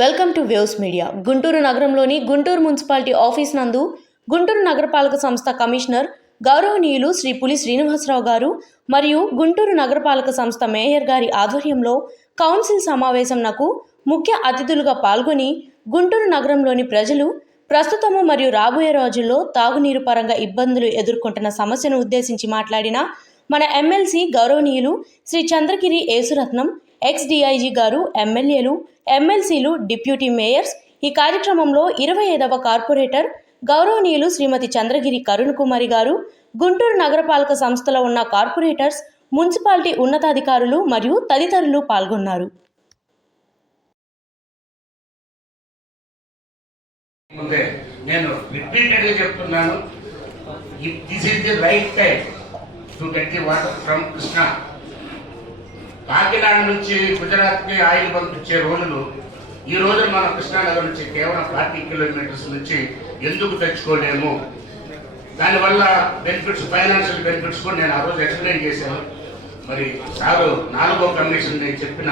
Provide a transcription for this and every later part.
Welcome to waves media. Guntur నగరంలోని Guntur municipality office నందు గుంటూరు నగరపాలక సంస్థ కమిషనర్ గౌరవనీయులు శ్రీ పులి శ్రీనివాసరావు గారు మరియు గుంటూరు నగరపాలక సంస్థ మేయర్ గారి ఆధ్వర్యంలో కౌన్సిల్ సమావేశంనకు ముఖ్య అతిథులుగా పాల్గొని గుంటూరు నగరంలోని ప్రజలు ప్రస్తుతము మరియు రాబోయే రోజుల్లో తాగునీరు పరంగా ఇబ్బందులు ఎదుర్కొంటున్న సమస్యను ఉద్దేశించి మాట్లాడిన మన ఎమ్మెల్సీ గౌరవనీయులు శ్రీ చంద్రగిరి యేసురత్నం, ఎక్స్-డిఐజీ గారు, ఎమ్మెల్యేలు, ఎమ్మెల్సీలు, డిప్యూటీ మేయర్స్, ఈ కార్యక్రమంలో 25వ కార్పొరేటర్ గౌరవనీయులు శ్రీమతి చంద్రగిరి కరుణకుమారి గారు, గుంటూరు నగరపాలక సంస్థలో ఉన్న కార్పొరేటర్స్, మున్సిపాలిటీ ఉన్నతాధికారులు మరియు తదితరులు పాల్గొన్నారు. నేను రిపీటెడ్గా చెప్తున్నాను, this is the right time to get the water from Krishna. Kakinada నుంచి గుజరాత్కి ఆయిల్ పంపించే రోజులు ఈ రోజు మనం కృష్ణానగర్ నుంచి కేవలం 40 కిలోమీటర్స్ నుంచి ఎందుకు తెచ్చుకోలేము? దానివల్ల బెనిఫిట్స్, ఫైనాన్షియల్ బెనిఫిట్స్ కూడా నేను ఆ రోజు ఎక్స్ప్లెయిన్ చేశాను. మరి సారు 4వ కమిషన్ నేను చెప్పిన,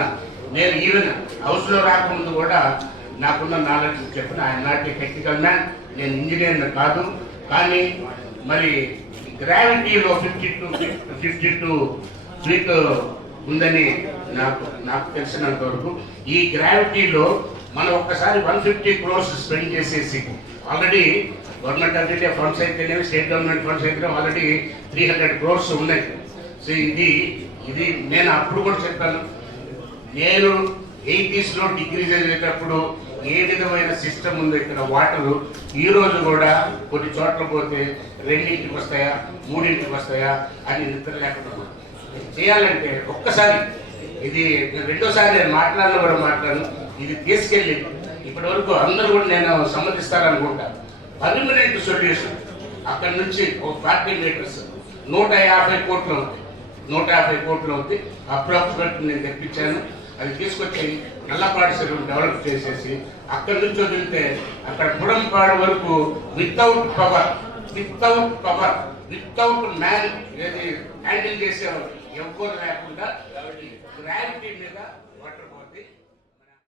నేను ఈవెన్ హౌస్లో రాకముందు కూడా నాకున్న నాలెడ్జ్ చెప్పిన, ఆయన నాట్ ఏ టెక్నికల్ మ్యాన్, నేను ఇంజనీర్ కాదు. కానీ మరి గ్రావిటీలో 52 ఫీట్ ఉందని నాకు తెలిసినంత వరకు, ఈ గ్రావిటీలో మనం ఒక్కసారి 150 crores స్పెండ్ చేసేసి, already government of India funds అయితేనేవి, స్టేట్ గవర్నమెంట్ ఫండ్స్ అయితే ఆల్రెడీ 300 crores ఉన్నాయి. సో ఇది నేను అప్పుడు కూడా చెప్పాను, నేను 80s డిగ్రీ చదివేటప్పుడు ఏ విధమైన సిస్టమ్ ఉందో ఇక్కడ వాటరు, ఈ రోజు కూడా కొన్ని చోట్ల పోతే 2ంటికి వస్తాయా, 3ంటికి వస్తాయా అని నిద్ర లేకుండా చేయాలంటే ఒక్కసారి, ఇది రెండోసారి నేను మాట్లాడను, ఇది తీసుకెళ్ళి ఇప్పటి వరకు అందరూ కూడా నేను సమ్మతిస్తారనుకుంటా. పర్మనెంట్ సొల్యూషన్ అక్కడి నుంచి ఒక 40 మీటర్స్ 150 కోట్లు అవుతాయి. 150 కోట్లు అవుతాయి. అప్రాక్సిమేట్ నేను తెప్పించాను. అది తీసుకొచ్చి నల్లపాడు చెరువును డెవలప్ చేసేసి అక్కడి నుంచి వదిలితే అక్కడ పుడంపాడు వరకు వితౌట్ పవర్, వితౌట్ మ్యాన్ ఏది హ్యాండిల్ చేసేవారు ఎవ్వరు లేకుండా గ్రావిటీ మీద